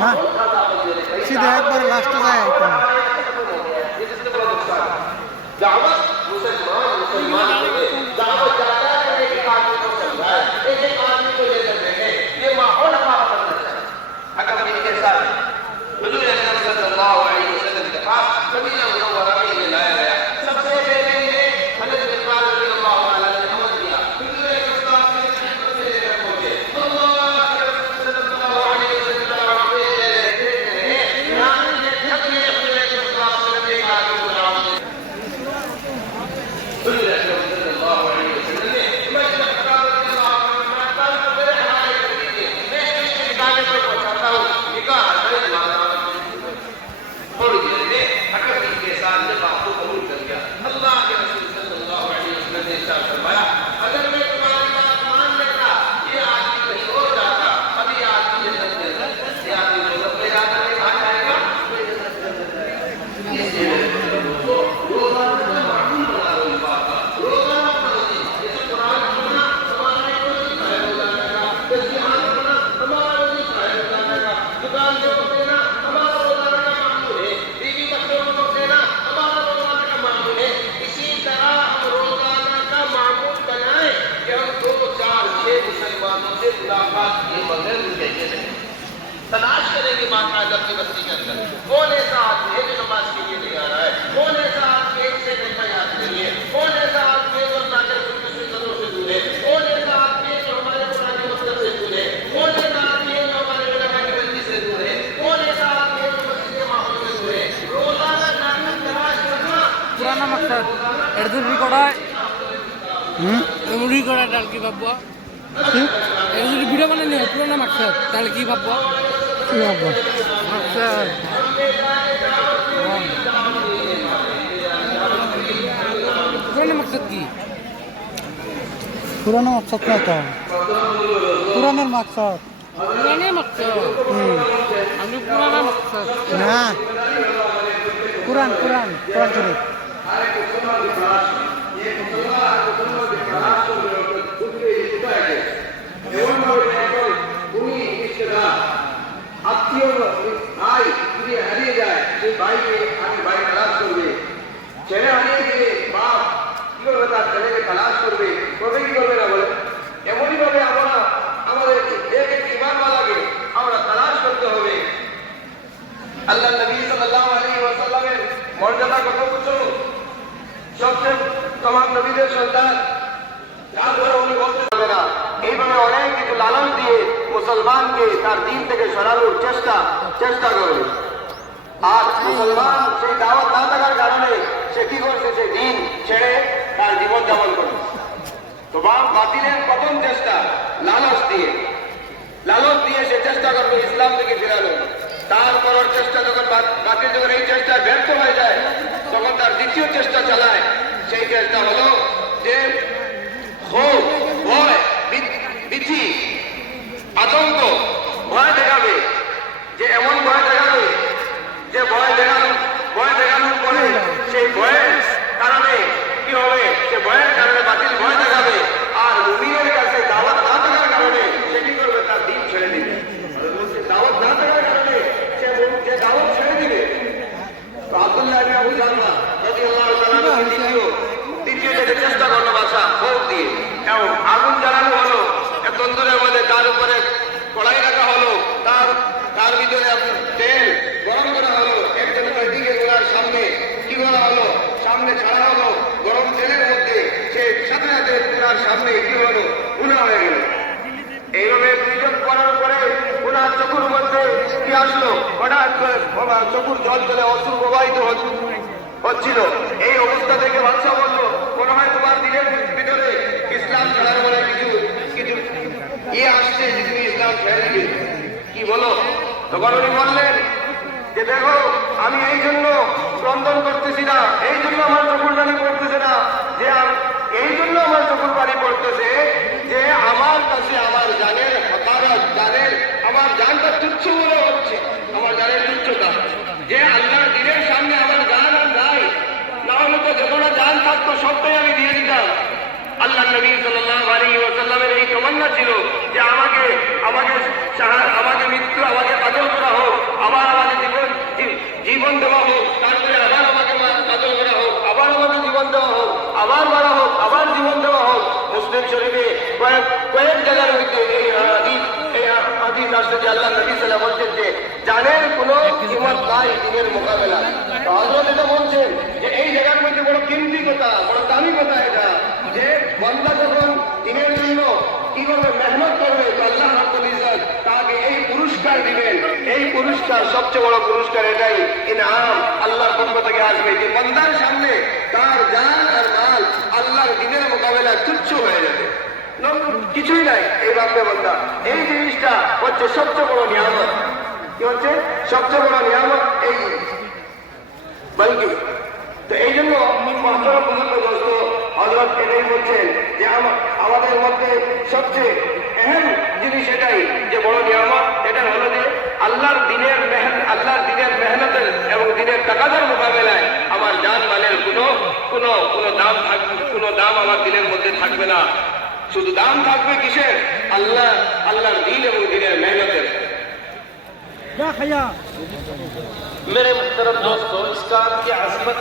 না সিধা একবার লাস্টে যায় दावत मुसलमान दावत जाता है एक आदमी को समझाए एक आदमी को लेकर देखे ये माहौल हमारा बनना चाहिए अगर हम इनके साथ हुजूर अकरम सल्लल्लाहु अलैहि वसल्लम के पास मदीना मुनव्वरा में ये लाया गया सबसे पहले ये हजरत इकबाल रज़ियल्लाहु अन्हु ने अमल किया हुजूर अकरम सल्लल्लाहु अलैहि वसल्लम पहुंचे अल्लाह के रसूल सल्लल्लाहु अलैहि वसल्लम तलाश करेंगे बाकायदा अपनी बस्ती के अंदर कौन ऐसा आदमी है जो नमाज के लिए तैयार है कौन ऐसा आदमी एक से घंटा याद करिए कौन ऐसा आदमी है जो अल्लाह के रसूल की सुन्नतों से दूर है कौन ऐसा आदमी है जो हमारे कुरान के मतलब से दूर है कौन ऐसा आदमी है जो हमारे उलमा की मजलिस से दूर है कौन ऐसा आदमी है जो मस्जिद के माहौल से दूर है रोजाना जाकर तलाश करना পুরানা মাকসাদ এর রিকর্ড হয় রিকর্ড তাহলে কি ভাববো এর যদি ভিডিও বানাই নিও পুরানা মাকসাদ তাহলে কি ভাববো কি ভাববো মাকসাদ পুরানা মাকসাদ কি পুরানো মাকসাদ না তো পুরানের মাকসাদ পুরানের মাকসাদ আমি পুরানা মাকসাদ না কুরআন কুরআন কুরআন শরীফ আত্মীয় ভাই যদি হারিয়ে যায় সেই ভাইকে আমি ভাই তালাশ করবে ছেলে হারিয়ে গেলে বাপ কিভাবে তার ছেলেকে তালাশ করবে কবে কি করবে না বলে এমনই ভাবে আমরা আমাদের এক এক ইমানওয়ালাকে আমরা তালাশ করতে হবে আল্লাহ নবী সাল্লাল্লাহু আলাইহি ওয়াসাল্লামের মর্যাদা কত উচ্চ সবচেয়ে তমাম নবীদের সন্তান তারপরে উনি বলতে হবে না এইভাবে অনেক কিছু লালন দিয়ে মুসলমানকে তার দিন থেকে সরানোর চেষ্টা করবে আর মুসলমান সেই দাওয়াত না থাকার কারণে সে কি করছে সে দিন ছেড়ে তার জীবন যাপন করবে তো বাতিলের প্রথম চেষ্টা লালচ দিয়ে সে চেষ্টা করবে ইসলাম থেকে ফেরানো তারপর চেষ্টা যখন বাতিল যখন এই চেষ্টা ব্যর্থ হয়ে যায় তখন তার দ্বিতীয় চেষ্টা চালায় সেই চেষ্টা হলো যে ভয় ভীতি আতঙ্ক ভয় দেখাবে যে এমন ভয় দেখাবে যে ভয় দেখানোর পরে সেই ভয়ের কারণে কি হবে সে ভয়ের কারণে বাতিল ভয় দেখাবে আর মুমিনের কাছে দাওয়াত না থাকার কারণে সে কি করবে তার দিন ছেড়ে দিবে দাওয়াত না থাকার কারণে সে দাওয়াত ছেড়ে দিবে তো আব্দুল্লাহ ইবনে আবু জাহ্ল রাদিয়াল্লাহু তাআলা দ্বিতীয় যে চেষ্টা করলো বাসা ভোগ দিয়ে এবং আগুন জ্বালানো হলো তন্দুরের মধ্যে তার উপরে কড়াই রাখা হলো তার ভিতরে তেল গরম করা হলো একজন দিকে ওনার সামনে কি করা হলো সামনে ছাড়া হলো গরম তেলের মধ্যে সে সাথে সাথে ওনার সামনে কি হলো গুনাহ হয়ে গেল এইভাবে দুইজন করার পরে ওনার চোখের মধ্যে কি আসলো হঠাৎ করে চোখের জল চলে অশ্রু প্রবাহিত হচ্ছিল এই অবস্থা থেকে বাদশা বললো মনে হয় তোমার দিনের ভিতরে ইসলাম ছাড়ার বলে কিছু আসছে যে তুমি ইসলাম ছেড়ে দিবে কি বলো তখন উনি বললেন যে দেখো আমি এই জন্য ক্রন্দন করতেছি না এই জন্য আমার চকুর পানি পড়তেছে না যে এই জন্য আমার চকুর পানি পড়তেছে যে আমার কাছে আমার জানের হতারত আমার জানটা তুচ্ছ মনে হচ্ছে আমার জানের তুচ্ছতা যে আল্লাহর দিনের সামনে আমার জান আর নাই না হলে তো যতটা জান থাকতো সবটাই আমি দিয়ে দিতাম আল্লাহ নবী সাল্লাল্লাহু আলাইহি ওয়াসাল্লামের এই তামান্না ছিল যে আমাকে মৃত্যু, আমাকে কাতল করা হোক, আবার আমাকে জীবন দেওয়া হোক, তারপরে আবার আমাকে কাতল করা হোক, আবার আমাকে জীবন দেওয়া হোক, আবার মারা হোক, আবার জীবন দেওয়া হোক। মুসলিম শরীফে কয়েক জায়গার মধ্যে এই হাদিস আসছে যে আল্লাহ নবী সাল্লাল্লাহু আলাইহি ওয়াসাল্লাম বলছেন যে জানের কোনো কিমত নাই দিনের মোকাবেলা। হযরত এটা বলছেন যে এই জায়গার মধ্যে বড় কিমতি কথা, বড় দামি কথা এটা, যে বান্দা যখন দিনের জন্য কি করবে, মেহনত করবে, তো আল্লাহ রাব্বুল ইজ্জত তাকে এই পুরস্কার দিবেন। এই পুরস্কার সবচেয়ে বড় পুরস্কার এটাই, ইনআম আল্লাহর পক্ষ থেকে আসবে, যে বান্দার সামনে তার জান আর মাল আল্লাহর দিনের মোকাবেলায় তুচ্ছ হয়ে যাবে, কিছুই নাই। এই ভাববে বান্দা, এই জিনিসটা হচ্ছে সবচেয়ে বড় নিয়ামত। কি হচ্ছে সবচেয়ে বড় নিয়ামত? এই বলকি। তো এই জন্য হযরত এটাই বলছেন যে আমাদের মধ্যে সবচেয়ে এহেম জিনিস এটাই, যে বড় নিয়ামত এটা হলো যে আল্লাহর দিনের মেহনতের এবং দিনের তাকাদার মোকাবেলায় আমার জান মালের কোনো দাম আমার দিনের মধ্যে থাকবে না। শুধু দাম থাকবে কিসের? আল্লাহর দিন এবং দিনের মেহনতের। क्या खया मेरे मुहतरम दोस्तों, इस काम की अज़मत